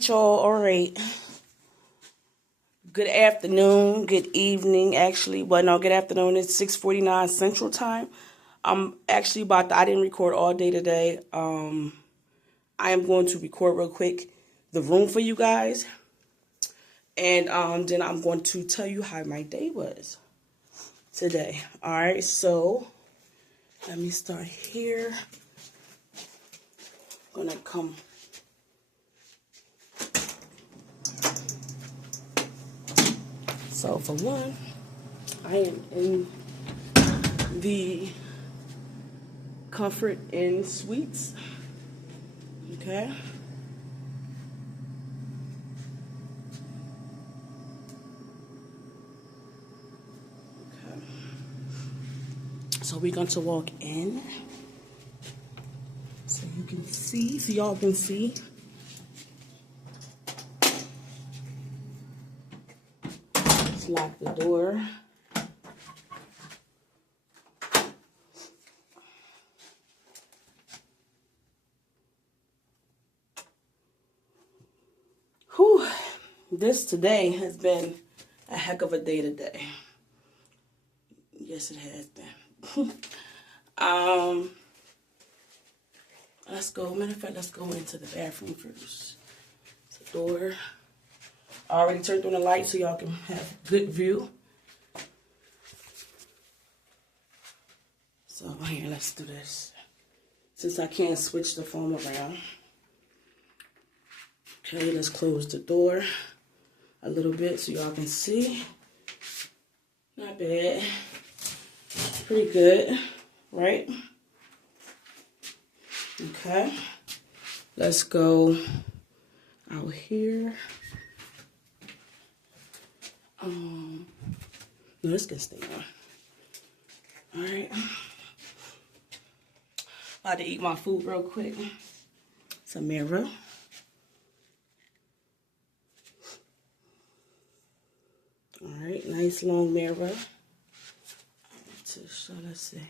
Y'all, all right. Good afternoon, good evening, actually. Well, no, good afternoon. It's 6:49 Central Time. I'm actually I didn't record all day today. I am going to record real quick the room for you guys. And then I'm going to tell you how my day was today. All right, so let me start here. I'm going to come. So for one, I am in the Comfort Inn Suites. Okay. So we're going to walk in so you can see, so y'all can see. Let's lock the door. Whew, this today has been a heck of a day today. Yes, it has been. Let's go. Matter of fact, let's go into the bathroom first. It's a door. I already turned on the light so y'all can have good view. So here, let's do this. Since I can't switch the phone around. Okay, let's close the door a little bit so y'all can see. Not bad. Pretty good, right? Okay. Let's go out here. No, this can stay on. All right. About to eat my food real quick. It's a mirror. All right, nice long mirror. So let's see.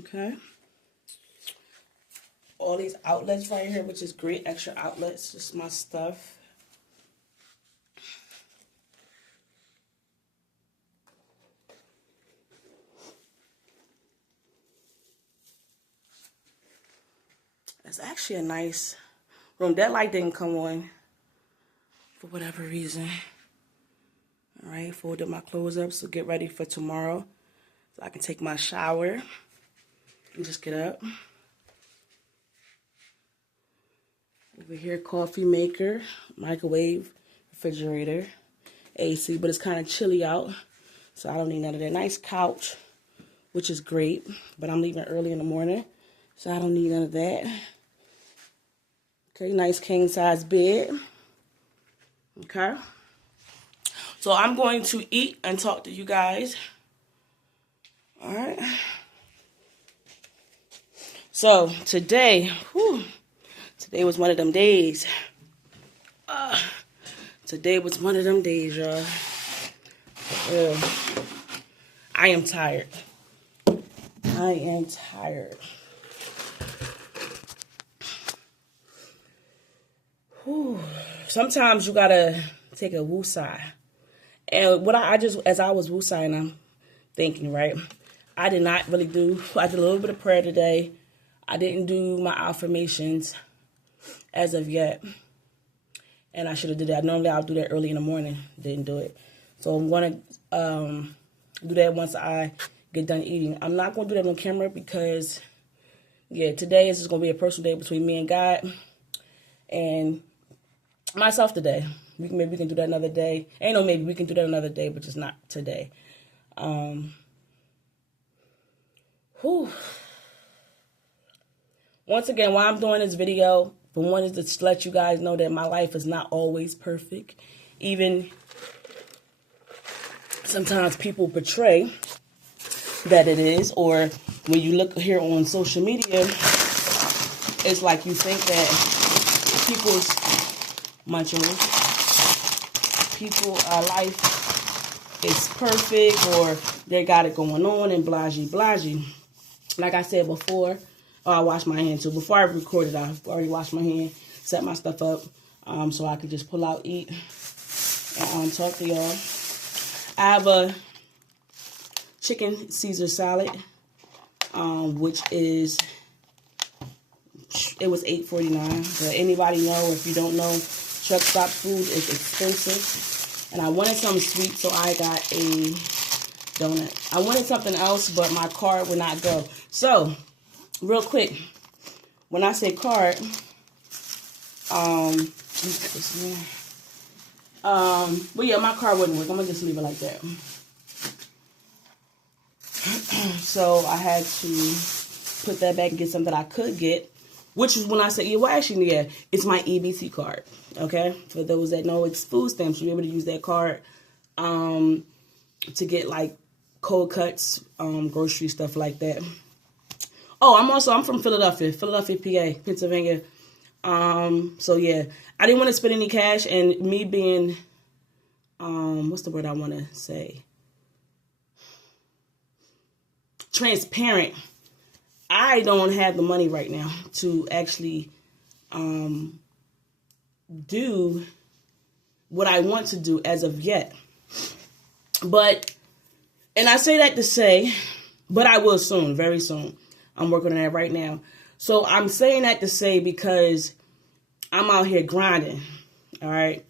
Okay. All these outlets right here, which is great, extra outlets, just my stuff. It's actually a nice room. That light didn't come on for whatever reason. All right, folded my clothes up, so get ready for tomorrow. So I can take my shower and just get up. Over here, coffee maker, microwave, refrigerator, AC, but it's kind of chilly out, so I don't need none of that. Nice couch, which is great, but I'm leaving early in the morning, so I don't need none of that. Okay, nice king size bed. Okay. So I'm going to eat and talk to you guys. All right. So today, today was one of them days. Today was one of them days, y'all. I am tired. I am tired. Whew. Sometimes you gotta take a woosah. And what as I was woosahing, I'm thinking, right? I did not really I did a little bit of prayer today. I didn't do my affirmations as of yet. And I should have did that. Normally I'll do that early in the morning. Didn't do it. So I'm going to do that once I get done eating. I'm not going to do that on camera because, yeah, today is just going to be a personal day between me and God and myself today. Maybe we can do that another day. Ain't no maybe. We can do that another day, but just not today. Once again, while I'm doing this video, for one is to let you guys know that my life is not always perfect. Even sometimes people portray that it is, or when you look here on social media, it's like you think that people's life is perfect, or they got it going on and blasey. Like I said before, Oh, I washed my hand too. Before I recorded, I already washed my hand, set my stuff up, so I could just pull out, eat, and talk to y'all. I have a chicken Caesar salad, which is, it was $8.49. But anybody know, if you don't know, truck stop food is expensive. And I wanted something sweet, so I got a donut. I wanted something else, but my card would not go. So, real quick, when I say card, but yeah, my card wouldn't work. I'm gonna just leave it like that. So I had to put that back and get something I could get, which is when I said, yeah, well, actually, yeah, it's my EBT card. Okay, for those that know, it's food stamps. You're able to use that card to get like cold cuts, grocery stuff like that. Oh, I'm from Philadelphia, PA, Pennsylvania. So yeah, I didn't want to spend any cash, and me being, what's the word I want to say? Transparent. I don't have the money right now to actually, do what I want to do as of yet. But, and I say that to say, but I will soon, very soon. I'm working on that right now. So I'm saying that to say because I'm out here grinding, all right?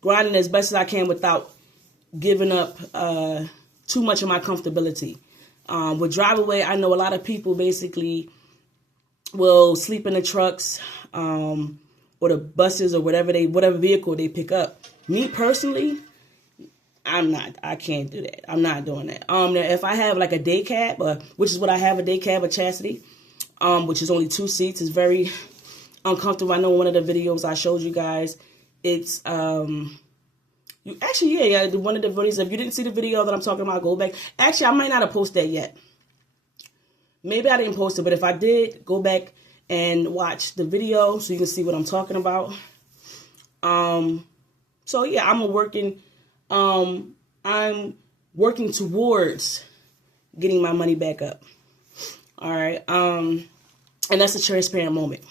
Grinding as best as I can without giving up too much of my comfortability. With Drive Away, I know a lot of people basically will sleep in the trucks or the buses or whatever vehicle they pick up. Me personally, I can't do that. I'm not doing that. If I have like a day cab, which is what I have, a day cab, a Chastity, which is only 2 seats, is very uncomfortable. I know one of the videos I showed you guys, it's one of the videos. If you didn't see the video that I'm talking about, go back. Actually, I might not have posted that yet. Maybe I didn't post it, but if I did, go back and watch the video so you can see what I'm talking about. So yeah, I'm working towards getting my money back up. All right. And that's a transparent moment.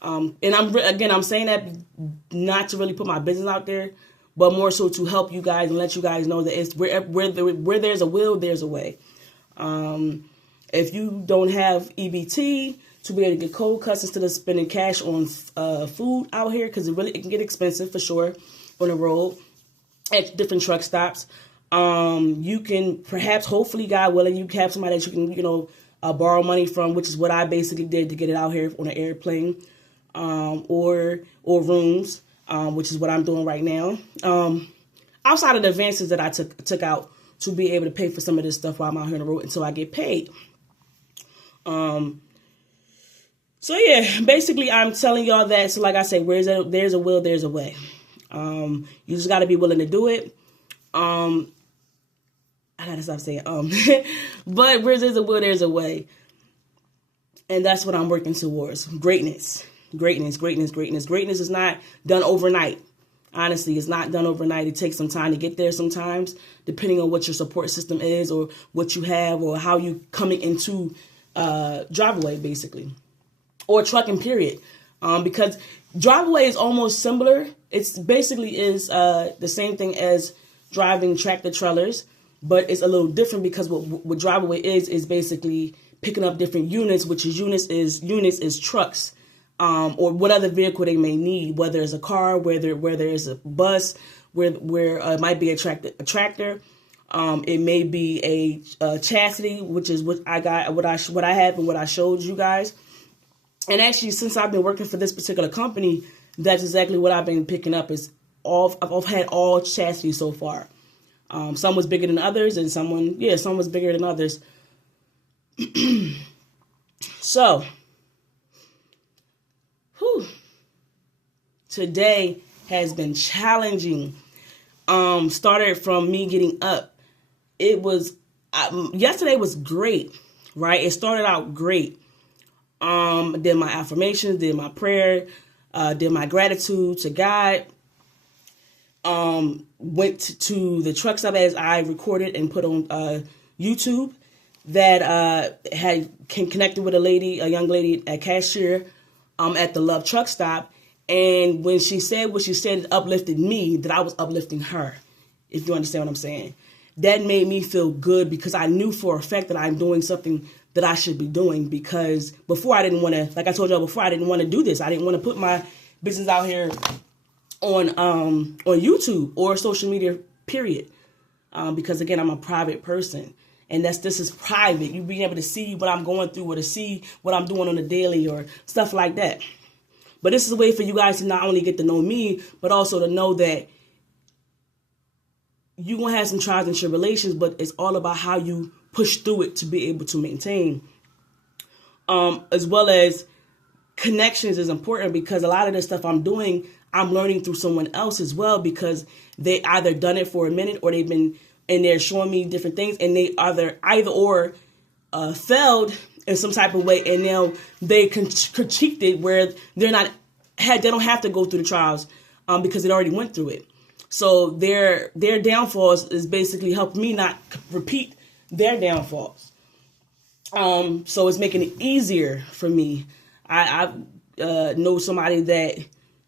And I'm saying that not to really put my business out there, but more so to help you guys and let you guys know that it's where there's a will, there's a way. If you don't have EBT to be able to get cold cuts instead of spending cash on food out here, because it can get expensive for sure on the road at different truck stops. You can perhaps, hopefully, God willing, you have somebody that you can, borrow money from, which is what I basically did to get it out here on an airplane, or rooms, which is what I'm doing right now. Outside of the advances that I took out to be able to pay for some of this stuff while I'm out here on the road until I get paid. So yeah, basically I'm telling y'all that. So like I said, there's a will, there's a way. You just got to be willing to do it. I gotta stop saying but where there's a will, there's a way, and that's what I'm working towards. Greatness is not done overnight. Honestly, it's not done overnight. It takes some time to get there sometimes, depending on what your support system is or what you have or how you coming into Drive Away, basically, or trucking, period. Because Drive Away is almost similar. It's basically is the same thing as driving tractor trailers, but it's a little different because what Drive Away is basically picking up different units, which is units is trucks, or what other vehicle they may need, whether it's a car, where there's a bus, where it might be a tractor. It may be a Chastity, which is what I got, what I have, and what I showed you guys. And actually, since I've been working for this particular company, that's exactly what I've been picking up. I've had all Chastity so far. Some was bigger than others, and some was bigger than others. So, today has been challenging. Started from me getting up. Yesterday was great, right? It started out great. Did my affirmations, did my prayer, did my gratitude to God. Went to the truck stop as I recorded and put on YouTube that had connected with a young lady at cashier at the Love truck stop. And when she said what she said, it uplifted me, that I was uplifting her, if you understand what I'm saying. That made me feel good because I knew for a fact that I'm doing something that I should be doing, because before I didn't want to, like I told y'all before, I didn't want to do this. I didn't want to put my business out here on YouTube or social media, period. Because again, I'm a private person, and this is private. You being able to see what I'm going through or to see what I'm doing on a daily or stuff like that. But this is a way for you guys to not only get to know me, but also to know that you're going to have some trials and tribulations, but it's all about how you push through it to be able to maintain. As well as connections is important, because a lot of the stuff I'm doing, I'm learning through someone else as well, because they either done it for a minute or they've been in there showing me different things, and they either or failed in some type of way, and now they critiqued it where they don't have to go through the trials because they already went through it. So their downfalls is basically helping me not repeat their downfalls. So it's making it easier for me. I know somebody that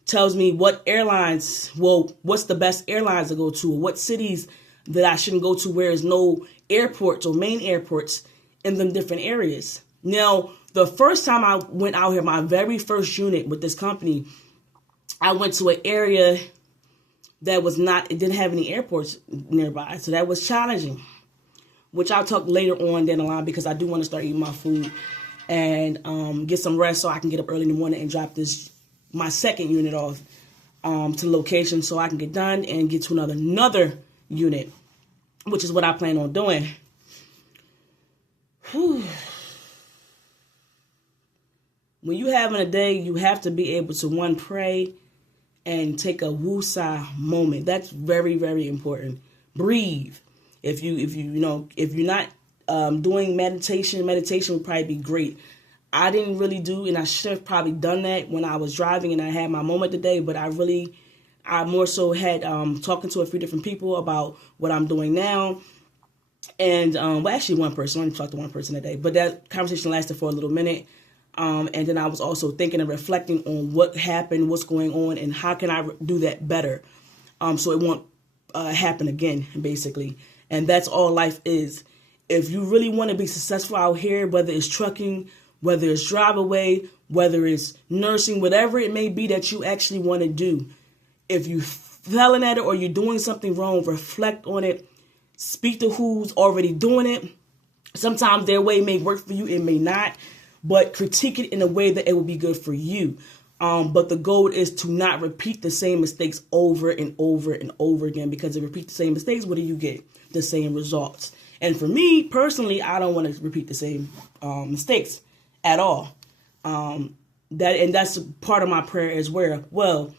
tells me what's the best airlines to go to, or what cities that I shouldn't go to where there's no airports or main airports in them different areas. Now, the first time I went out here, my very first unit with this company, I went to an area that it didn't have any airports nearby. So that was challenging, which I'll talk later on down the line, because I do want to start eating my food and get some rest so I can get up early in the morning and drop my second unit off to the location so I can get done and get to another unit, which is what I plan on doing. Whew. When you having a day, you have to be able to pray and take a woosah moment. That's very, very important. Breathe. If you're not doing meditation would probably be great. I didn't really do, and I should have probably done that when I was driving and I had my moment today, but I more so had talking to a few different people about what I'm doing now. And actually one person, I only talked to one person today, but that conversation lasted for a little minute. And then I was also thinking and reflecting on what happened, what's going on, and how can I do that better so it won't happen again, basically. And that's all life is. If you really want to be successful out here, whether it's trucking, whether it's drive away, whether it's nursing, whatever it may be that you actually want to do, if you're failing at it or you're doing something wrong, reflect on it. Speak to who's already doing it. Sometimes their way may work for you, it may not, but critique it in a way that it will be good for you. But the goal is to not repeat the same mistakes over and over and over again, because if you repeat the same mistakes, what do you get? The same results. And for me personally, I don't want to repeat the same mistakes at all. That's part of my prayer as well.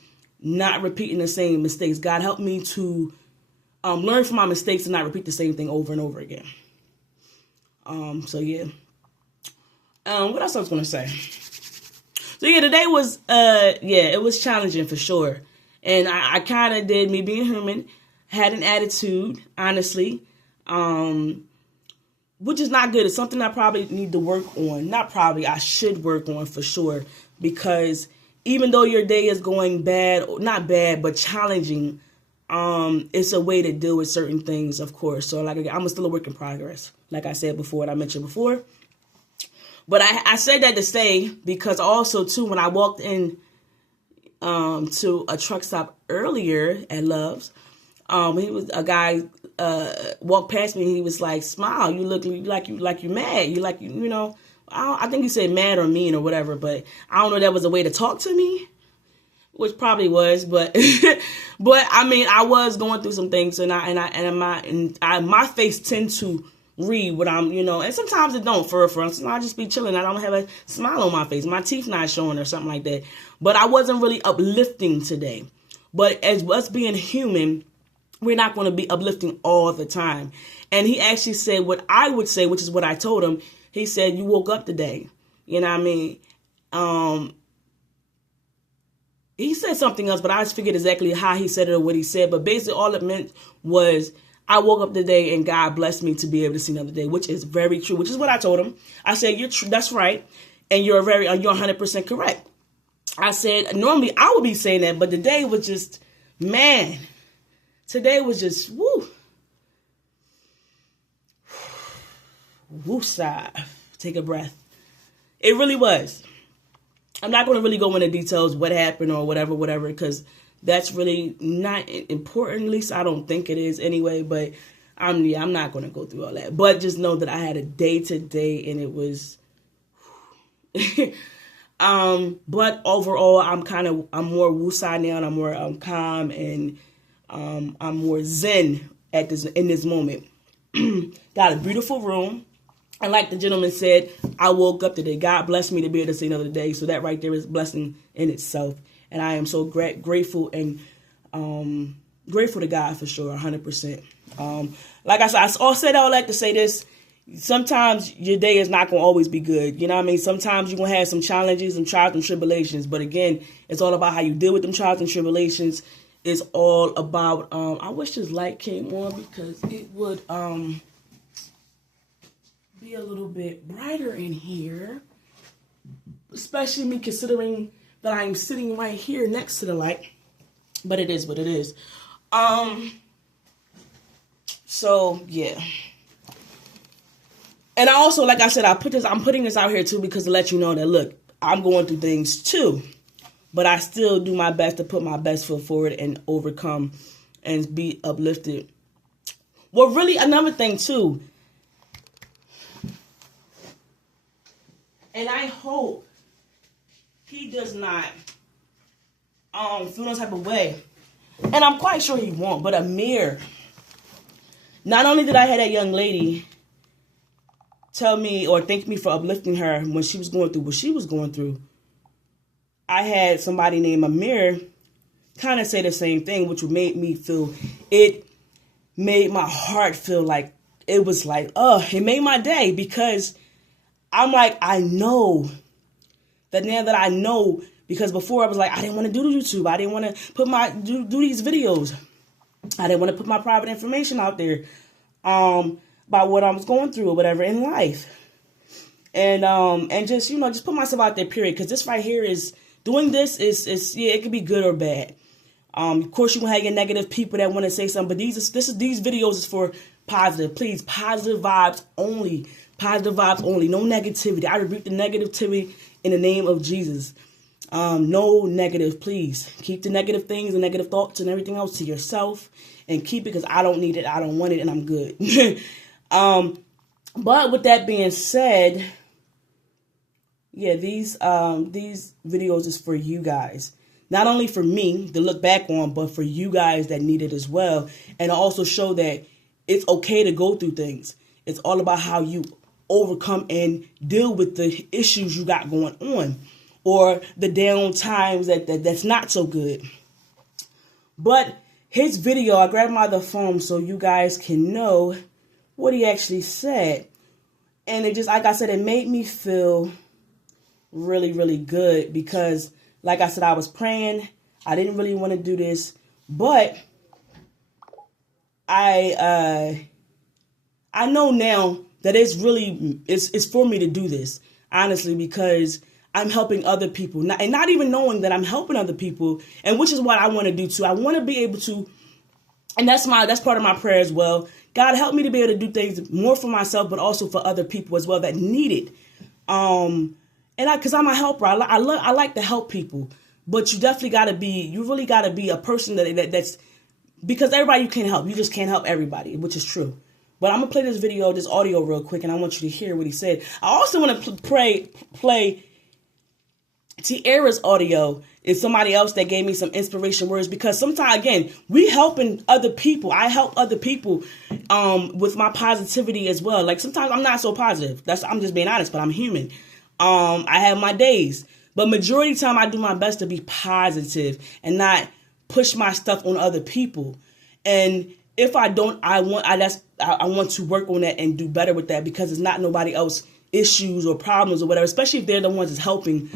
Not repeating the same mistakes. God help me to learn from my mistakes and not repeat the same thing over and over again. So yeah. What else I was gonna say? So yeah, today was it was challenging for sure, and I kind of did, me being human, had an attitude, honestly, which is not good. It's something I probably need to work on. Not probably, I should work on for sure, because even though your day is going bad, not bad, but challenging, it's a way to deal with certain things, of course. So like, I'm still a work in progress, like I said before, and I mentioned before. But I said that to say, because also too, when I walked in to a truck stop earlier at Love's, a guy walked past me and he was like, "Smile, you look like you mad. I think he said mad or mean or whatever, but I don't know if that was a way to talk to me, which probably was, but but I mean, I was going through some things, and my face tends to read what I'm, and sometimes it don't, for instance, I'll just be chilling. I don't have a smile on my face. My teeth not showing or something like that. But I wasn't really uplifting today. But as us being human, we're not going to be uplifting all the time. And he actually said what I would say, which is what I told him. He said, "You woke up today." You know what I mean? He said something else, but I just figured exactly how he said it or what he said. But basically all it meant was, I woke up today and God blessed me to be able to see another day, which is very true, which is what I told him. I said, you're true. That's right. And you're 100% correct. I said, normally I would be saying that, but today was just, man, today was just, woo. Woo-sigh. Take a breath. It really was. I'm not going to really go into details what happened or whatever, because that's really not important. At least I don't think it is anyway, but I'm not going to go through all that. But just know that I had a day today and it was, but overall, I'm more woo-sigh now, and I'm more calm, and I'm more zen in this moment. Got a beautiful room. And like the gentleman said, I woke up today. God blessed me to be able to see another day. So that right there is blessing in itself. And I am so grateful and grateful to God for sure, 100%. Like I said, I all said I would like to say this. Sometimes your day is not going to always be good. You know what I mean? Sometimes you're going to have some challenges and trials and tribulations. But again, it's all about how you deal with them trials and tribulations. It's all about, I wish this light came on because it would be a little bit brighter in here. Especially me considering that I'm sitting right here next to the light. But it is what it is. So, yeah. And I also, like I said, I'm putting this out here too because to let you know that, look, I'm going through things too. But I still do my best to put my best foot forward and overcome and be uplifted. Well, really, another thing too. And I hope he does not feel no type of way. And I'm quite sure he won't. But Amir, not only did I have that young lady tell me or thank me for uplifting her when she was going through what she was going through, I had somebody named Amir kind of say the same thing, which made me feel, it made my heart feel like, it was like, it made my day because I'm like, I know that now that I know, because before I was like, I didn't want to do YouTube. I didn't want to put do these videos. I didn't want to put my private information out there about what I was going through or whatever in life. And just, just put myself out there, period. Because this right here is, doing this is yeah, it could be good or bad. Of course, you will have your negative people that want to say something, but these videos is for positive. Please, positive vibes only. Positive vibes only. No negativity. I rebuke the negativity in the name of Jesus. No negative, please. Keep the negative things and negative thoughts and everything else to yourself and keep it because I don't need it. I don't want it and I'm good. But with that being said, yeah, these videos is for you guys. Not only for me to look back on, but for you guys that need it as well. And also show that it's okay to go through things. It's all about how you overcome and deal with the issues you got going on. Or the down times that's not so good. But his video, I grabbed my other phone so you guys can know what he actually said. And it just, like I said, it made me feel really, really good because, like I said, I was praying. I didn't really want to do this, but I know now that it's for me to do this, honestly, because I'm helping other people, and not even knowing that I'm helping other people, and which is what I want to do too. I want to be able to, and that's part of my prayer as well. God, help me to be able to do things more for myself, but also for other people as well that need it. And because I'm a helper, I like to help people, but you really got to be a person that's, because everybody you can't help, you just can't help everybody, which is true. But I'm gonna play this audio real quick, and I want you to hear what he said. I also want to play Tiera's audio is somebody else that gave me some inspiration words, because sometimes, again, we helping other people. I help other people with my positivity as well. Like sometimes I'm not so positive. I'm just being honest, but I'm human. I have my days, but majority of the time I do my best to be positive and not push my stuff on other people. And if I don't, I want to work on that and do better with that, because it's not nobody else issues or problems or whatever, especially if they're the ones that's helping.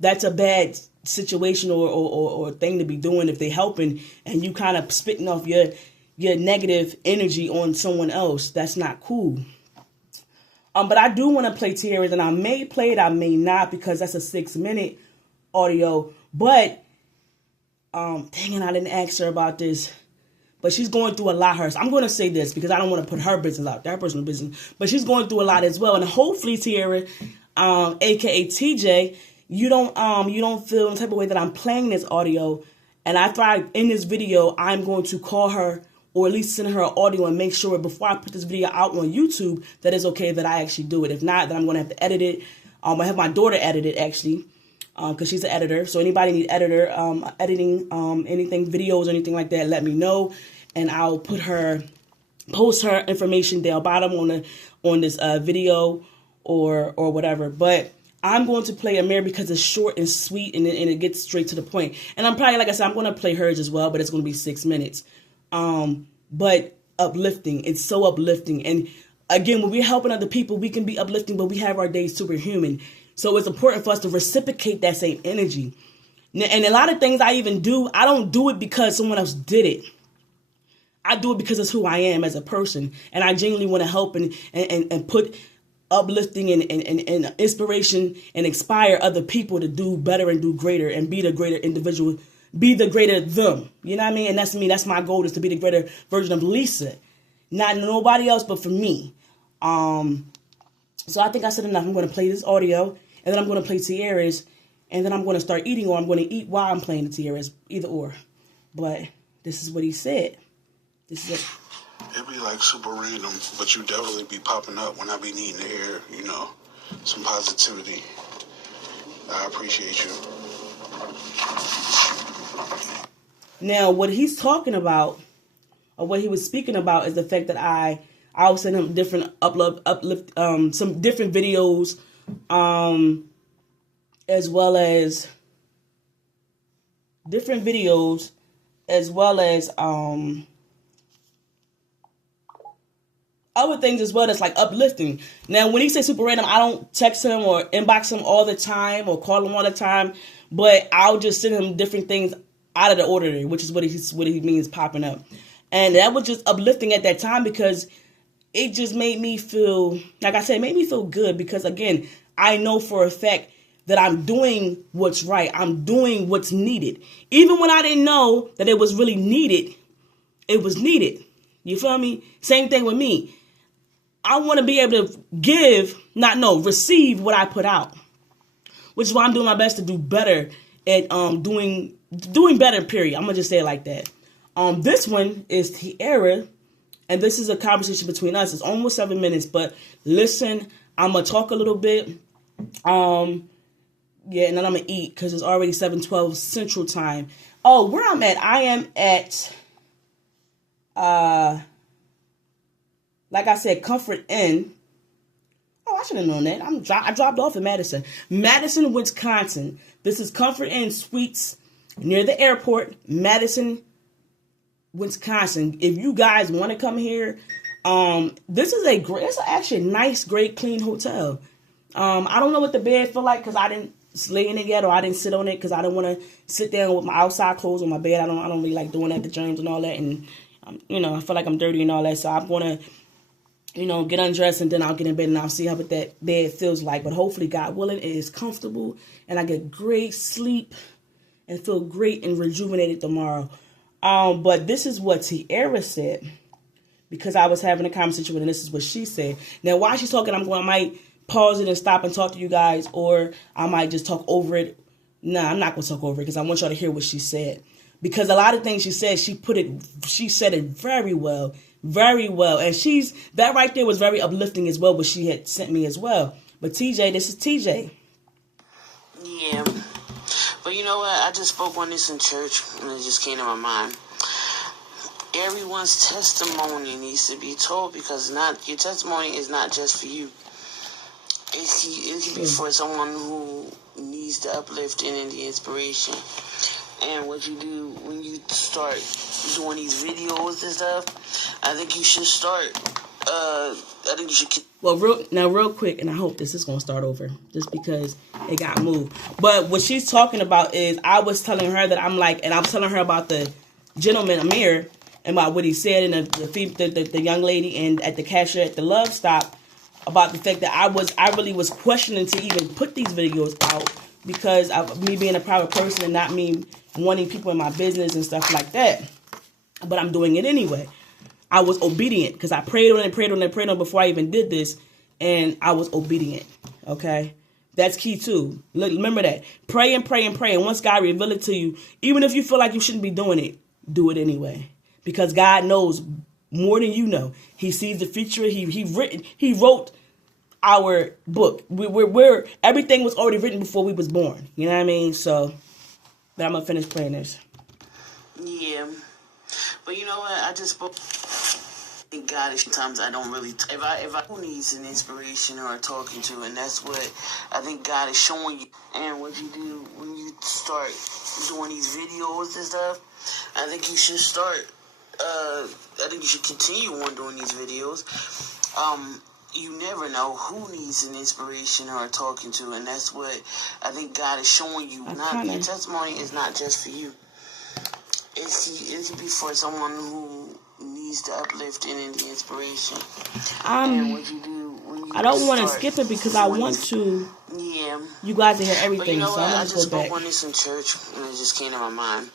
That's a bad situation or thing to be doing if they helping and you kind of spitting off your negative energy on someone else. That's not cool. But I do want to play Tiera's, and I may play it, I may not, because that's a 6-minute audio. But, dang it, I didn't ask her about this. But she's going through a lot, her. So I'm going to say this because I don't want to put her business out, that personal business. But she's going through a lot as well. And hopefully, Tiera, aka TJ, you don't feel the type of way that I'm playing this audio. And after I end this video, I'm going to call her, or at least send her an audio and make sure before I put this video out on YouTube that it's okay that I actually do it. If not, then I'm going to have to edit it. I have my daughter edit it, actually, because she's an editor. So anybody need editor, editing anything, videos or anything like that, let me know. And I'll post her information down bottom on this video or whatever. But I'm going to play Amir because it's short and sweet, and it gets straight to the point. And I'm probably, like I said, I'm going to play hers as well, but it's going to be 6 minutes. But uplifting, it's so uplifting. And again, when we're helping other people, we can be uplifting, but we have our days superhuman. So it's important for us to reciprocate that same energy. And a lot of things I even do, I don't do it because someone else did it. I do it because it's who I am as a person. And I genuinely want to help and put uplifting and inspiration and inspire other people to do better and do greater and be the greater individual, be the greater them. You know what I mean? And that's me. That's my goal, is to be the greater version of Lisa. Not nobody else, but for me. So I think I said enough. I'm going to play this audio, and then I'm going to play Tiera's, and then I'm going to start eating, or I'm going to eat while I'm playing the Tiera's, either or. But this is what he said. This is it. It'd be like super random, but you definitely be popping up when I be needing to hear, some positivity. I appreciate you. Now, what he's talking about, or what he was speaking about, is the fact that I will send him different uplift, some different videos, as well as other things as well that's like uplifting. Now, when he says super random, I don't text him or inbox him all the time or call him all the time, but I'll just send him different things out of the ordinary, which is what he means popping up. And that was just uplifting at that time because it just made me feel, like I said, it made me feel good because, again, I know for a fact that I'm doing what's right. I'm doing what's needed. Even when I didn't know that it was really needed, it was needed. You feel me? Same thing with me. I want to be able to receive what I put out, which is why I'm doing my best to do better at doing better, period. I'm going to just say it like that. This one is Tiera, and this is a conversation between us. It's almost 7 minutes, but listen, I'm going to talk a little bit. And then I'm going to eat because it's already 7:12 Central Time. Oh, where I'm at, I am at, like I said, Comfort Inn. Oh, I should have known that. I dropped off in Madison, Wisconsin. This is Comfort Inn Suites near the airport, Madison, Wisconsin. If you guys want to come here, this is it's actually a nice, great, clean hotel. I don't know what the bed feel like because I didn't lay in it yet, or I didn't sit on it because I don't want to sit down with my outside clothes on my bed. I don't really like doing that, the germs and all that, and I feel like I'm dirty and all that. So I'm gonna, get undressed, and then I'll get in bed and I'll see how what that bed feels like. But hopefully, God willing, it is comfortable and I get great sleep and feel great and rejuvenated tomorrow. But this is what Tiera said, because I was having a conversation with her, and this is what she said. Now, while she's talking, I might pause it and stop and talk to you guys, or I might just talk over it. Nah, I'm not going to talk over it because I want y'all to hear what she said. Because a lot of things she said, she said it very well, very well. And that right there was very uplifting as well, what she had sent me as well. But TJ, this is TJ. Yeah. But you know what? I just spoke on this in church, and it just came to my mind. Everyone's testimony needs to be told, because your testimony is not just for you. It can be for someone who needs the uplifting and the inspiration. And what you do when you start doing these videos and stuff, I think you should start. Well, real quick, and I hope this is going to start over just because it got moved. But what she's talking about is, I was telling her that I'm telling her about the gentleman Amir, and about what he said, and the young lady and at the cashier at the Love Stop about the fact that I really was questioning to even put these videos out because of me being a private person and not me wanting people in my business and stuff like that. But I'm doing it anyway. I was obedient because I prayed on it before I even did this, and I was obedient. Okay? That's key too. Remember that. Pray and pray and pray. And once God reveals it to you, even if you feel like you shouldn't be doing it, do it anyway. Because God knows more than you know. He sees the future. He wrote our book. We're everything was already written before we was born. You know what I mean? So, but I'm gonna finish playing this. Yeah. But you know what? I just spoke. God is sometimes I don't really. If I who needs an inspiration or talking to, and that's what I think God is showing you. And what you do when you start doing these videos and stuff, I think you should start. I think you should continue on doing these videos. You never know who needs an inspiration or talking to, and that's what I think God is showing you. Your testimony is not just for you. It can be for someone who needs the uplifting and the inspiration. And what you do when you I don't want to skip it because I want to. Yeah. You guys to hear everything. But you know so what? I'm I just just go spoke back. on this in church, and it just came to my mind.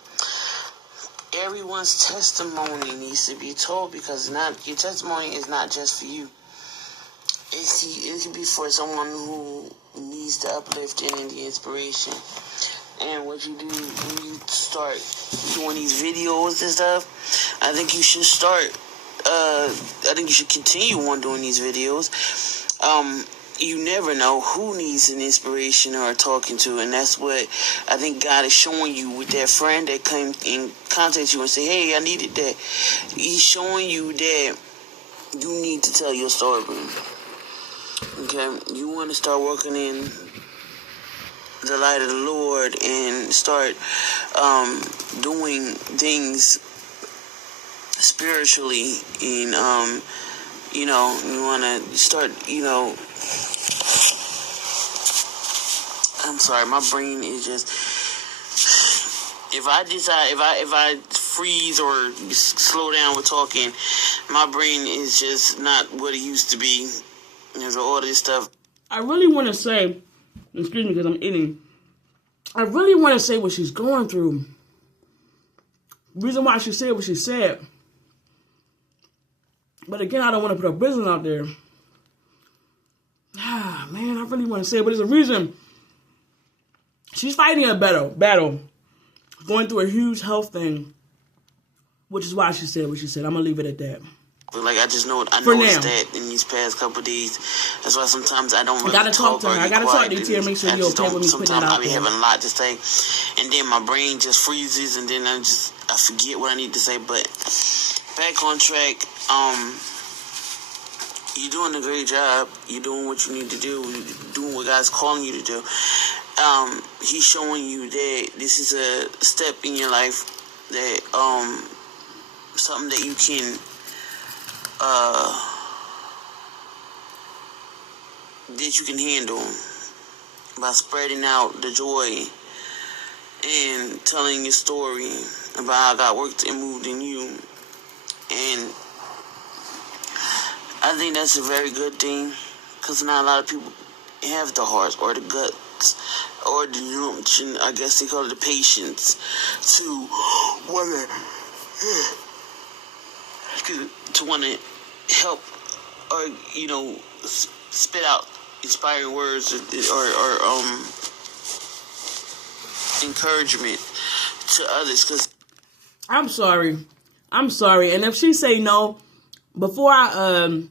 Everyone's testimony needs to be told because your testimony is not just for you. It can be for someone who needs the uplifting and the inspiration. And what you do when you start doing these videos and stuff, I think you should start. I think you should continue on doing these videos. You never know who needs an inspiration or talking to, and that's what I think God is showing you with that friend that came in contact you and say, "Hey, I needed that." He's showing you that you need to tell your story. Okay, you want to start working in the light of the Lord and start doing things spiritually, and you want to start, I'm sorry, my brain is just, if I freeze or slow down with talking, my brain is just not what it used to be. There's all this stuff. I really want to say, excuse me because I'm eating, I really want to say what she's going through. Reason why she said what she said. But again, I don't want to put her business out there. Ah, man, I really want to say it, but there's a reason. She's fighting a battle, going through a huge health thing, which is why she said what she said. I'm going to leave it at that. But I just know it's that in these past couple of days. That's why sometimes I don't really talk to her. I gotta talk to you, Tiera. Make sure you're okay with me putting that out there. Sometimes I be having a lot to say, and then my brain just freezes, and then I forget what I need to say. But back on track. You're doing a great job. You're doing what you need to do. You're doing what God's calling you to do. He's showing you that this is a step in your life that something that you can handle by spreading out the joy and telling your story about how God worked and moved in you. And I think that's a very good thing, because not a lot of people have the heart or the guts or the gumption, I guess they call it the patience, to want to help or, spit out inspiring words or encouragement to others. Cause I'm sorry. And if she say no, before I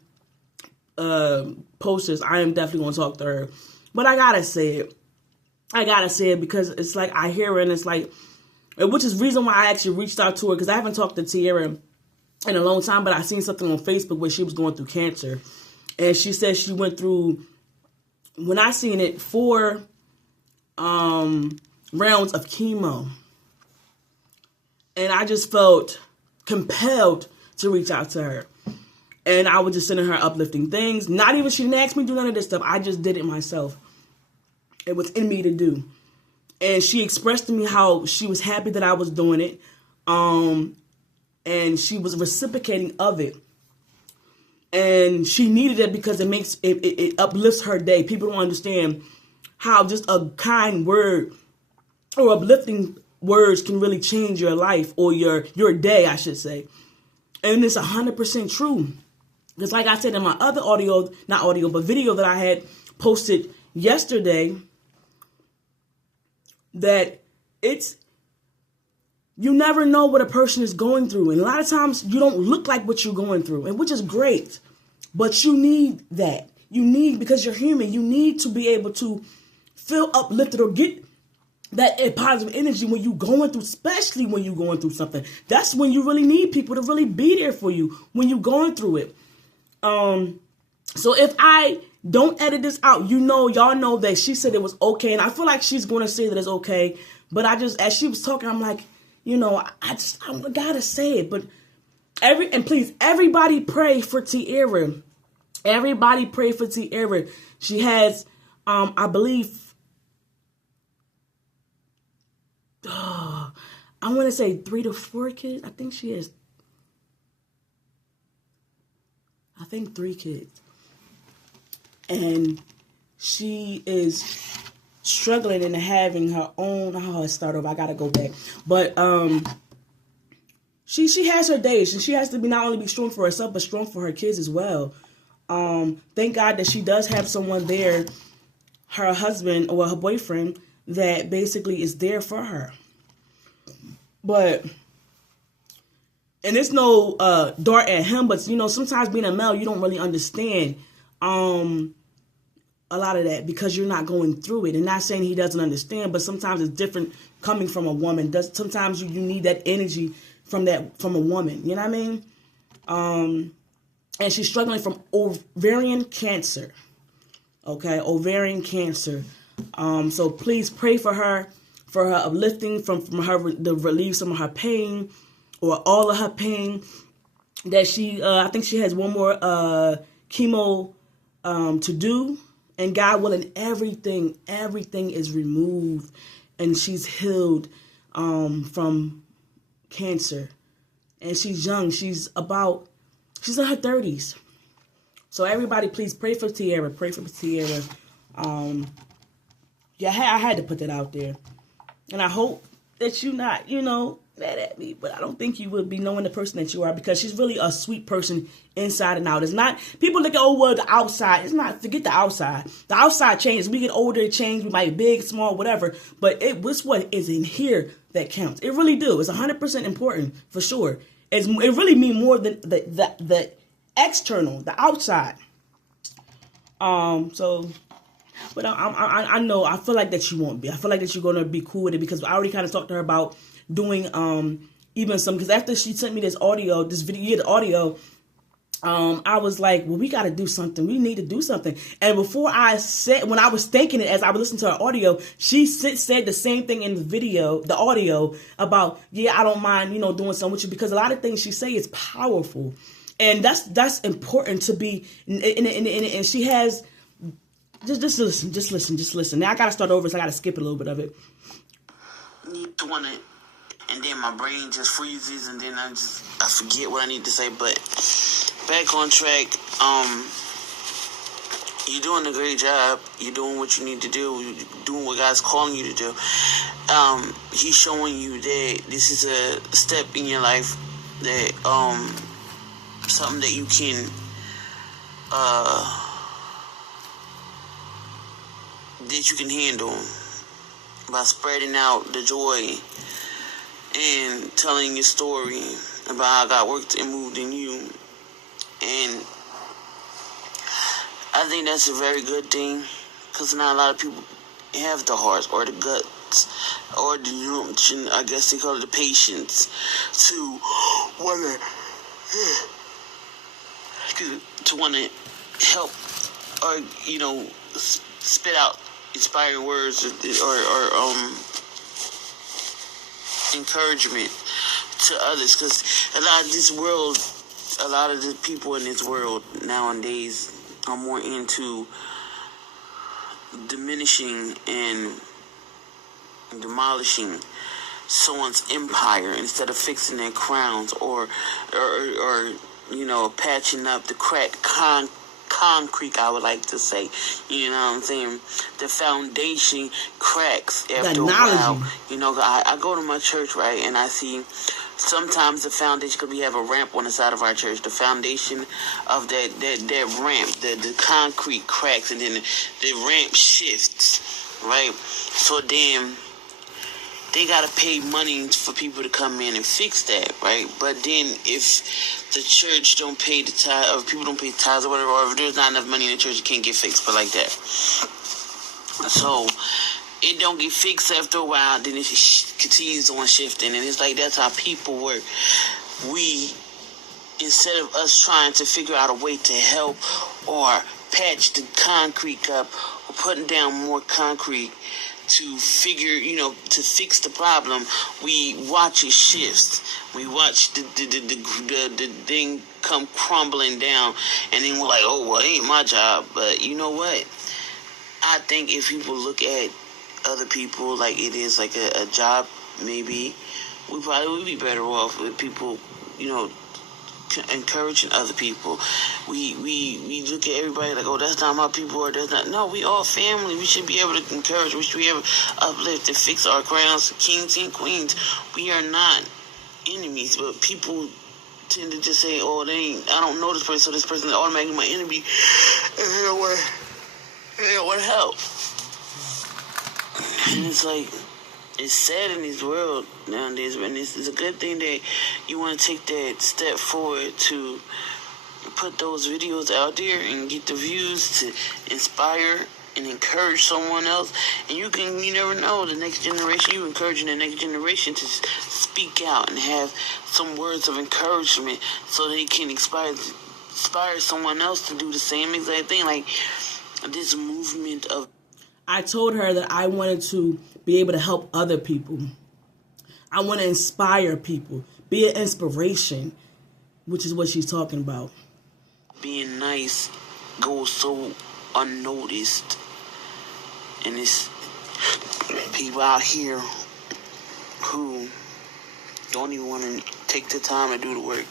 post this, I am definitely going to talk to her. But I gotta say it because it's like I hear her and it's like, which is the reason why I actually reached out to her, because I haven't talked to Tiera in a long time, but I seen something on Facebook where she was going through cancer. And she said she went through, when I seen it, 4 rounds of chemo. And I just felt compelled to reach out to her. And I was just sending her uplifting things. Not even, she didn't ask me to do none of this stuff. I just did it myself. It was in me to do. And she expressed to me how she was happy that I was doing it. and she was reciprocating of it. And she needed it because it uplifts her day. People don't understand how just a kind word or uplifting words can really change your life, or your day, I should say. And it's 100% true. Because like I said in my other video that I had posted yesterday, that you never know what a person is going through. And a lot of times you don't look like what you're going through, and which is great. But you need that. Because you're human, you need to be able to feel uplifted or get that positive energy when you're going through, especially when you're going through something. That's when you really need people to really be there for you when you're going through it. So if I don't edit this out, y'all know that she said it was okay. And I feel like she's going to say that it's okay. But as she was talking, I'm like, I gotta say it. But please, everybody pray for Tiera. Everybody pray for Tiera. She has, I believe, I want to say 3 to 4 kids. I think she has, 3 kids. And she is struggling and having her own, let's start over. I got to go back. But she has her days, and she has to not only be strong for herself, but strong for her kids as well. Thank God that she does have someone there, her husband or her boyfriend, that basically is there for her. But, and it's no dart at him, but sometimes being a male, you don't really understand a lot of that because you're not going through it. And not saying he doesn't understand, but sometimes it's different coming from a woman. Sometimes you need that energy from a woman. You know what I mean? And she's struggling from ovarian cancer. Okay, ovarian cancer. So please pray for her uplifting, from her to relieve some of her pain or all of her pain. That I think she has one more chemo to do, and God willing, everything is removed, and she's healed from cancer. And she's young. She's in her 30s. So everybody, please pray for Tiera. Pray for Tiera. I had to put that out there. And I hope that you're not, mad at me. But I don't think you would be, knowing the person that you are, because she's really a sweet person inside and out. It's not, people look at, the outside. It's not, forget the outside. The outside changes. We get older, it changes. We might be big, small, whatever. But it's what is in here that counts. It really do. It's 100% important, for sure. It really means more than the external, the outside. But I know, I feel like that you won't be. I feel like that you're going to be cool with it, because I already kind of talked to her about doing even some, because after she sent me this video, the audio, I was like, well, we got to do something. We need to do something. And when I was thinking it, as I was listening to her audio, she said the same thing in the audio about, I don't mind, doing something with you, because a lot of things she say is powerful. And that's important to be, and she has, just listen. Now I got to start over, so I got to skip a little bit of it. Need to want to, and then my brain just freezes, and then I forget what I need to say. But back on track. You're doing a great job. You're doing what you need to do. You're doing what God's calling you to do. He's showing you that this is a step in your life, that something that you can handle by spreading out the joy and telling your story about how God worked and moved in you. And I think that's a very good thing, because not a lot of people have the heart or the guts or the gumption, I guess they call it, the patience to want to help, or spit out inspiring words or encouragement to others, because a lot of the people in this world nowadays are more into diminishing and demolishing someone's empire instead of fixing their crowns or patching up the cracked concrete, I would like to say. You know what I'm saying? The foundation cracks after a while. I go to my church, right, and I see sometimes the foundation, because we have a ramp on the side of our church, the foundation of that ramp, the concrete cracks, and then the ramp shifts, right? So then they gotta pay money for people to come in and fix that, right? But then if the church don't pay the tithe, or people don't pay the tithes or whatever, or if there's not enough money in the church, it can't get fixed, but like that. So it don't get fixed after a while, then it continues on shifting, and it's like that's how people work. We, instead of us trying to figure out a way to help or patch the concrete up or putting down more concrete to figure, to fix the problem, we watch it shift. We watch the thing come crumbling down, and then we're like, oh, well, it ain't my job. But you know what? I think if people look at other people like it is like a job, maybe we probably would be better off with people, encouraging other people. We look at everybody like, oh, that's not my people, or that's not. No, we all family. We should be able to encourage. We should be able to uplift and fix our crowns, kings and queens. We are not enemies, but people tend to just say, oh, I don't know this person, so this person is automatically my enemy, and they don't want to help. And it's like, it's sad in this world nowadays, and it's a good thing that you want to take that step forward to put those videos out there and get the views to inspire and encourage someone else. And you never know, the next generation, you encouraging the next generation to speak out and have some words of encouragement so they can inspire someone else to do the same exact thing. Like this movement of... I told her that I wanted to be able to help other people. I want to inspire people, be an inspiration, which is what she's talking about. Being nice goes so unnoticed, and it's people out here who don't even want to take the time to do the work,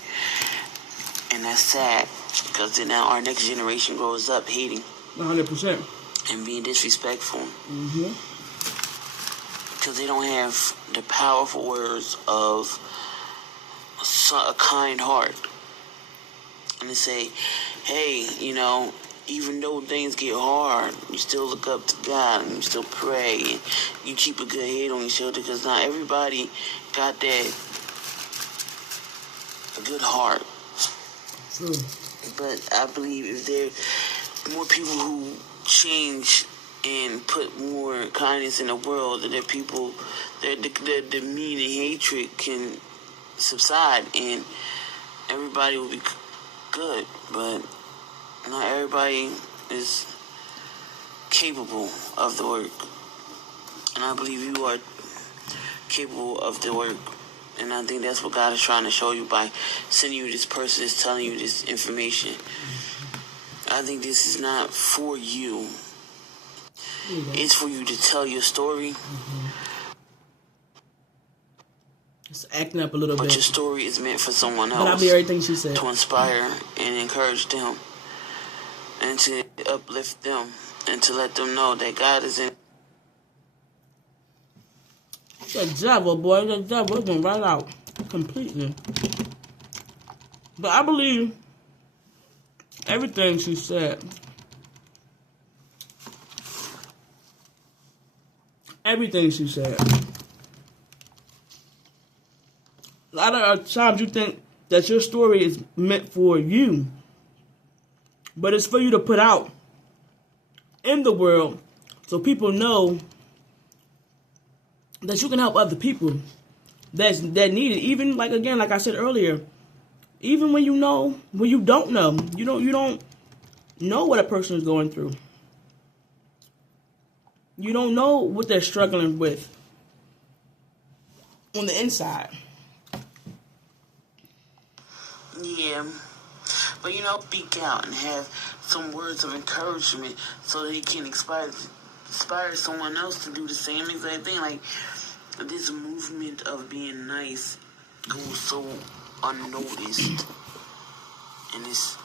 and that's sad, because then now our next generation grows up hating 100% and being disrespectful. Mm-hmm. Because they don't have the powerful words of a kind heart. And they say, hey, even though things get hard, you still look up to God and you still pray and you keep a good head on your shoulder, because not everybody got a good heart. True. But I believe if there are more people who change and put more kindness in the world, that people, the mean and hatred can subside and everybody will be good. But not everybody is capable of the work, and I believe you are capable of the work. And I think that's what God is trying to show you by sending you this person, is telling you this information. I think this is not for you. It's for you to tell your story. Mm-hmm. It's acting up a little bit. But your story is meant for someone else. But I'll be everything she said. To inspire and encourage them. And to uplift them. And to let them know that God is in. The devil, boy. The devil is going right out. Completely. But I believe everything she said. Everything she said. A lot of times you think that your story is meant for you, but it's for you to put out in the world so people know that you can help other people that need it. Even like I said earlier, even when you don't know, you don't know what a person is going through. You don't know what they're struggling with on the inside. Yeah. But speak out and have some words of encouragement so that he can inspire someone else to do the same exact thing. Like, this movement of being nice goes so unnoticed, and it's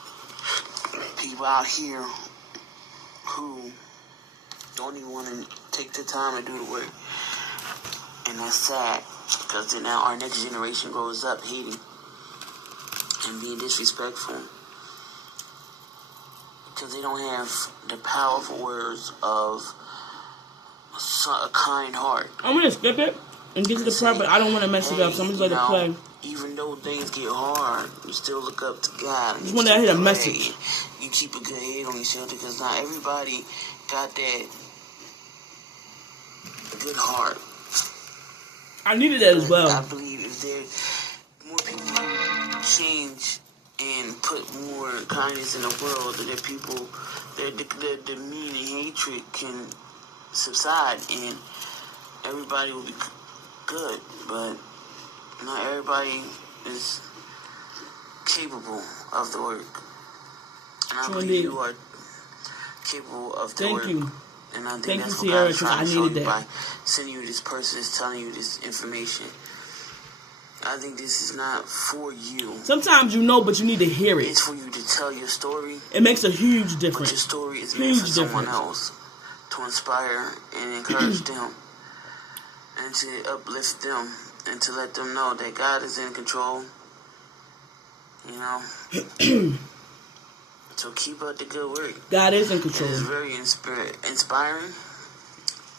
people out here who don't even want to take the time to do the work, and that's sad, because then now our next generation grows up hating and being disrespectful, because they don't have the powerful words of a kind heart. I'm going to skip it and get to the part, but I don't want to mess it up, so I'm just going to play. Even though things get hard, you still look up to God. Just want to hit a message. You keep a good head on your shoulder, because not everybody got that good heart. I needed that as well. I believe if there more people change and put more kindness in the world, that people, the mean and hatred can subside, and everybody will be good. But not everybody is capable of the work, and I believe you are capable of the work. Thank you. And I think that's what God is trying to show you by sending you this person, is telling you this information. I think this is not for you. Sometimes you know, but you need to hear it. It's for you to tell your story. It makes a huge difference. But your story is meant for someone else, to inspire and encourage them, and to uplift them, and to let them know that God is in control. You know? So keep up the good work. God is in control. It's very inspiring.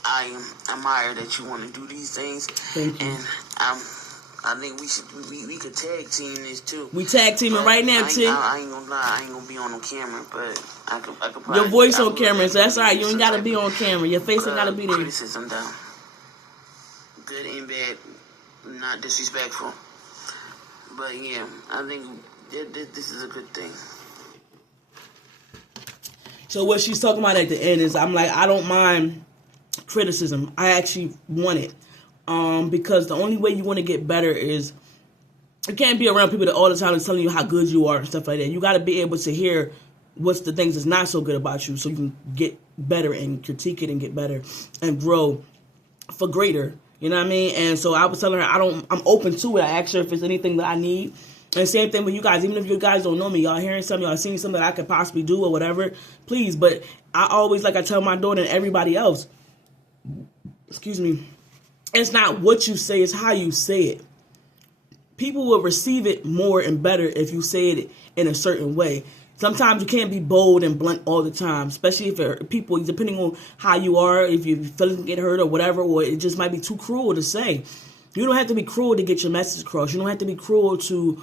I admire that you want to do these things. Thank you. And I think we could tag team this too. We tag teaming right now, T. I ain't gonna lie, I ain't gonna be on no camera, but I could probably. Your voice on camera, so that's all right. You ain't gotta be on camera. Your face ain't gotta be there. Criticism down. Good and bad, not disrespectful. But yeah, I think this is a good thing. So what she's talking about at the end is, I'm like, I don't mind criticism. I actually want it. Because the only way you want to get better is, you can't be around people that all the time is telling you how good you are and stuff like that. You got to be able to hear what's the things that's not so good about you, so you can get better and critique it and get better and grow for greater. You know what I mean? And so I was telling her, I'm open to it. I asked her if it's anything that I need. And same thing with you guys. Even if you guys don't know me, y'all hearing something, y'all seeing something that I could possibly do or whatever, please. But I always, like I tell my daughter and everybody else, excuse me, it's not what you say, it's how you say it. People will receive it more and better if you say it in a certain way. Sometimes you can't be bold and blunt all the time, especially if people, depending on how you are, if your feelings get hurt or whatever, or it just might be too cruel to say. You don't have to be cruel to get your message across. You don't have to be cruel to,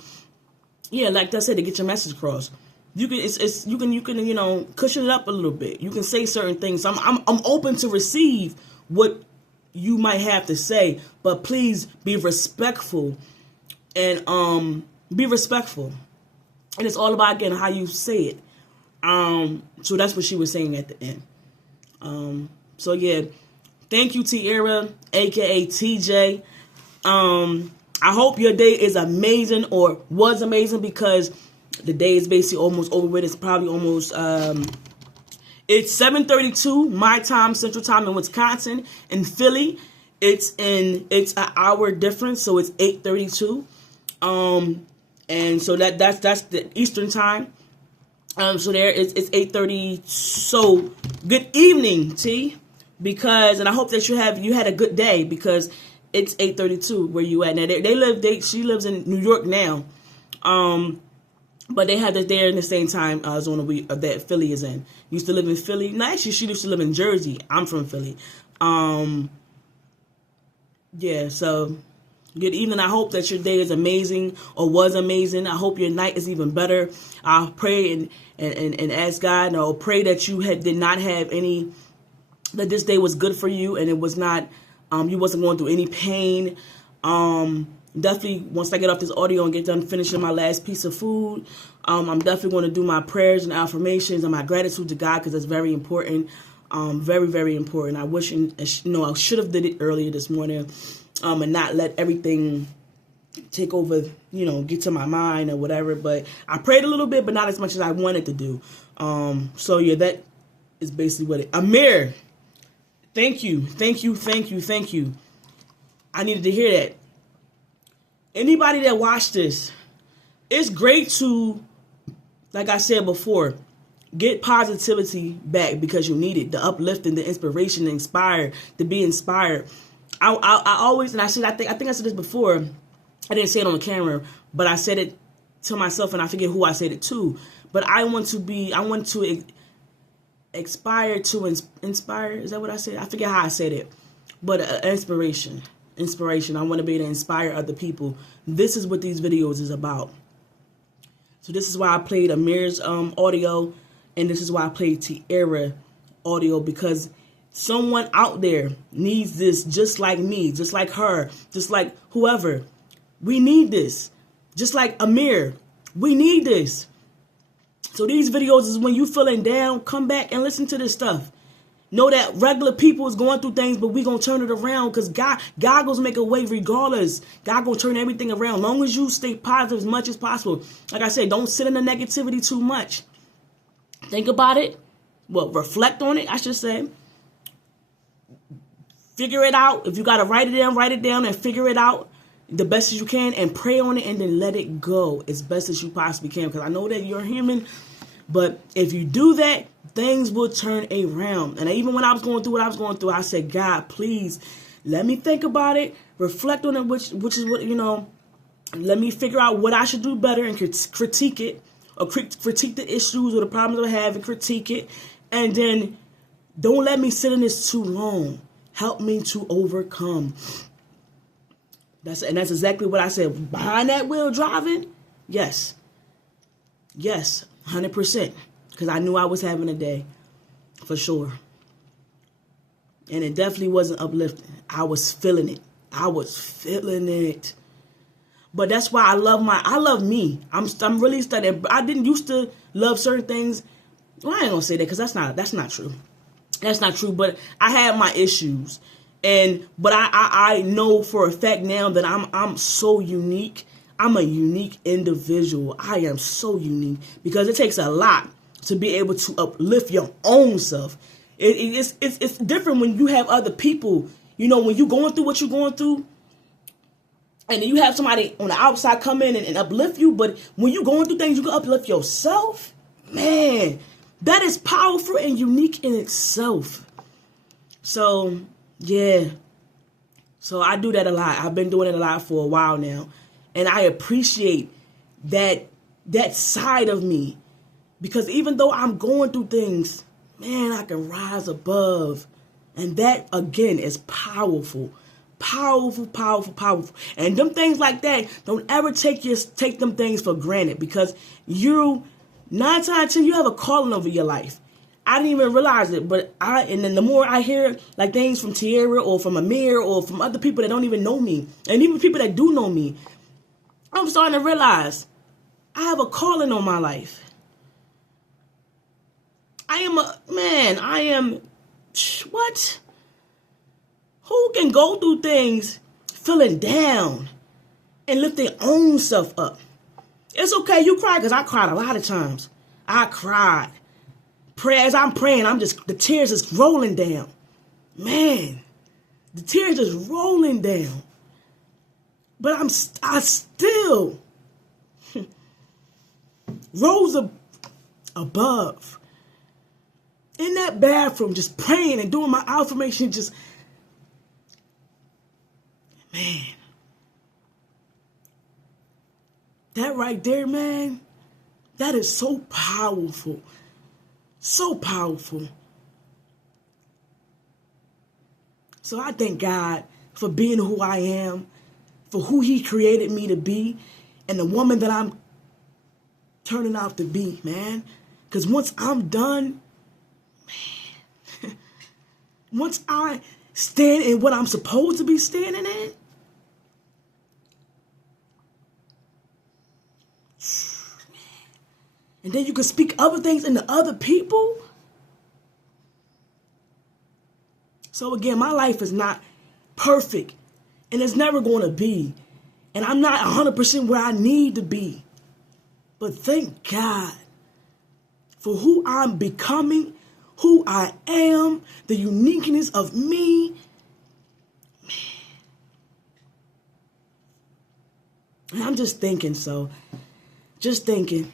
like I said, to get your message across. You can, you can, cushion it up a little bit. You can say certain things. I'm open to receive what you might have to say, but please be respectful and be respectful. And it's all about, again, how you say it. So that's what she was saying at the end. So yeah, thank you, Tiera, aka TJ. I hope your day is amazing, or was amazing, because the day is basically almost over with. It's probably almost, it's 7:32 my time, Central Time in Wisconsin. In Philly, it's an hour difference, so it's 8:32. And so that's the Eastern time. So there it's 8:30. So good evening, T. And I hope that you had a good day, because it's 8:32 where you at now. She lives in New York now. But they had that there in the same time zone that Philly is in. Used to live in Philly. No, actually, she used to live in Jersey. I'm from Philly. Yeah, so good evening. I hope that your day is amazing, or was amazing. I hope your night is even better. I pray and ask God, and I'll pray that you did not have any, that this day was good for you, and it was not, you wasn't going through any pain. Definitely, once I get off this audio and get done finishing my last piece of food, I'm definitely going to do my prayers and affirmations and my gratitude to God, because that's very important. Very, very important. I wish, I should have did it earlier this morning, and not let everything take over, get to my mind or whatever. But I prayed a little bit, but not as much as I wanted to do. So yeah, that is basically what it. Amir, thank you. I needed to hear that. Anybody that watched this, it's great to, like I said before, get positivity back because you need it. The uplifting, the inspiration, the inspire, to be inspired. I always, and I think I said this before. I didn't say it on the camera, but I said it to myself, and I forget who I said it to. But I want to aspire to inspire. Is that what I said? I forget how I said it. But inspiration. I want to be able to inspire other people. This is what these videos is about. So this is why I played Amir's audio, and this is why I played Tiera audio, because someone out there needs this, just like me, just like her, just like whoever. We need this. Just like Amir, we need this. So these videos is when you feeling down, come back and listen to this stuff. Know that regular people is going through things, but we going to turn it around because God going to make a way regardless. God going to turn everything around. Long as you stay positive as much as possible. Like I said, don't sit in the negativity too much. Think about it. Well, reflect on it, I should say. Figure it out. If you got to write it down and figure it out the best as you can and pray on it and then let it go as best as you possibly can. Because I know that you're human, but if you do that, things will turn around. And even when I was going through what I was going through, I said, God, please let me think about it, reflect on it, which is what, let me figure out what I should do better and critique it, or critique the issues or the problems I have and critique it. And then don't let me sit in this too long. Help me to overcome. That's exactly what I said. Behind that wheel driving, yes, 100%. Because I knew I was having a day, for sure. And it definitely wasn't uplifting. I was feeling it. But that's why I love me. I'm really studying. I didn't used to love certain things. Well, I ain't gonna say that because that's not true. That's not true. But I had my issues, but I know for a fact now that I'm so unique. I'm a unique individual. I am so unique because it takes a lot to be able to uplift your own self. It's different when you have other people. When you're going through what you're going through, and then you have somebody on the outside come in and uplift you. But when you're going through things, you can uplift yourself. Man, that is powerful and unique in itself. So, yeah. So I do that a lot. I've been doing it a lot for a while now. And I appreciate that side of me. Because even though I'm going through things, man, I can rise above. And that, again, is powerful. Powerful. And them things like that, don't ever take them things for granted. Because 9 times out of 10, you have a calling over your life. I didn't even realize it, and then the more I hear like things from Tiera or from Amir or from other people that don't even know me, and even people that do know me, I'm starting to realize I have a calling on my life. What? Who can go through things feeling down and lift their own self up? It's okay, you cry, because I cried a lot of times. I cried. As I'm praying, the tears is rolling down. Man, the tears is rolling down. But I still rose above. In that bathroom, just praying and doing my affirmation, man. That right there, man, that is so powerful. So powerful. So I thank God for being who I am, for who He created me to be, and the woman that I'm turning out to be, man. Because once I'm done, man, once I stand in what I'm supposed to be standing in, and then you can speak other things into other people. So again, my life is not perfect. And it's never going to be. And I'm not 100% where I need to be. But thank God for who I'm becoming, who I am, the uniqueness of me. Man. And I'm just thinking, just thinking.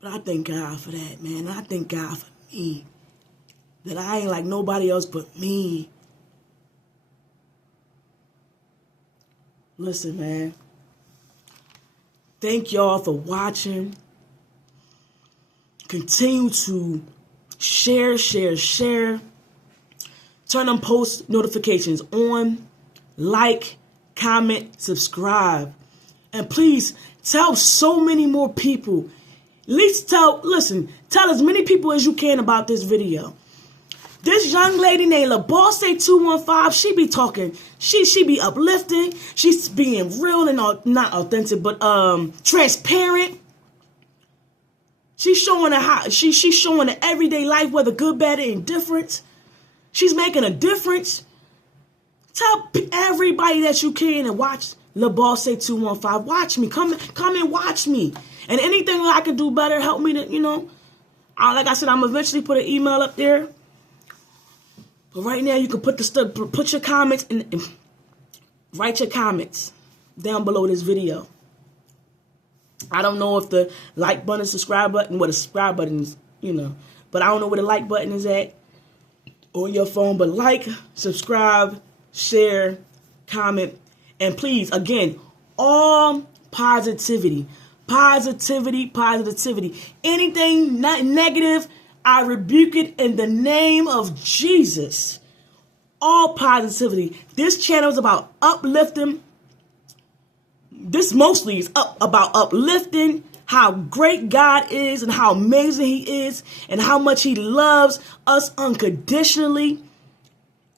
But I thank God for that, man. I thank God for me. That I ain't like nobody else but me. Listen, man. Thank y'all for watching. Continue to share. Turn on post notifications on. Like, comment, subscribe. And please tell so many more people. At least tell as many people as you can about this video. This young lady named LaBosse215, she be talking, she be uplifting, she's being real and not authentic, but transparent. She's showing she's showing the everyday life, whether good, bad, or indifferent. She's making a difference. Tell everybody that you can and watch LaBosse215. Watch me. Come and watch me. And anything I can do better, help me to, like I said, I'm eventually put an email up there. But right now, you can put your comments and write your comments down below this video. I don't know if the like button, subscribe button, the subscribe button is, but I don't know where the like button is at on your phone. But like, subscribe, share, comment, and please, again, all positivity. Anything not negative, I rebuke it in the name of Jesus. All positivity. This channel is about uplifting. This mostly is about uplifting how great God is and how amazing He is and how much He loves us unconditionally.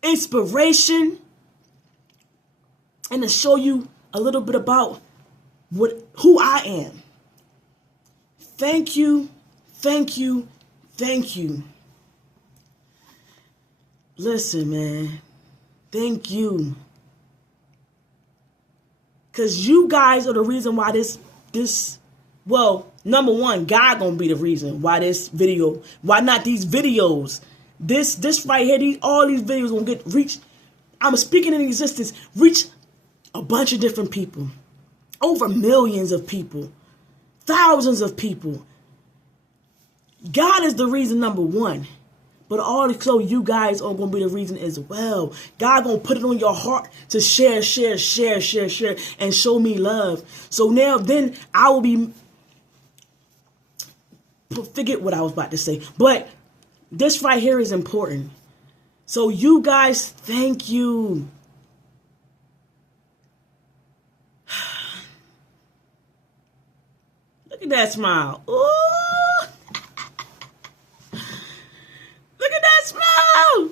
Inspiration. And to show you a little bit about who I am. Thank you. Listen, man. Thank you. Because you guys are the reason why well, number one, God gonna be the reason why why not these videos? This right here, all these videos gonna get reached. I'm speaking in existence, reach a bunch of different people. Over millions of people. Thousands of people. God is the reason, number one. But also you guys are going to be the reason as well. God going to put it on your heart to share, and show me love. So then I will be, forget what I was about to say. But this right here is important. So you guys, thank you. Look at that smile. Ooh. Look at that smile.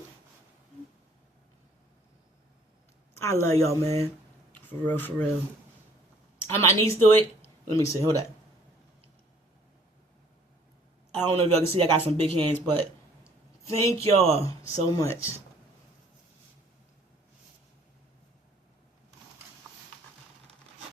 I love y'all, man. For real. How my niece do it? Let me see. Hold on. I don't know if y'all can see I got some big hands, but thank y'all so much.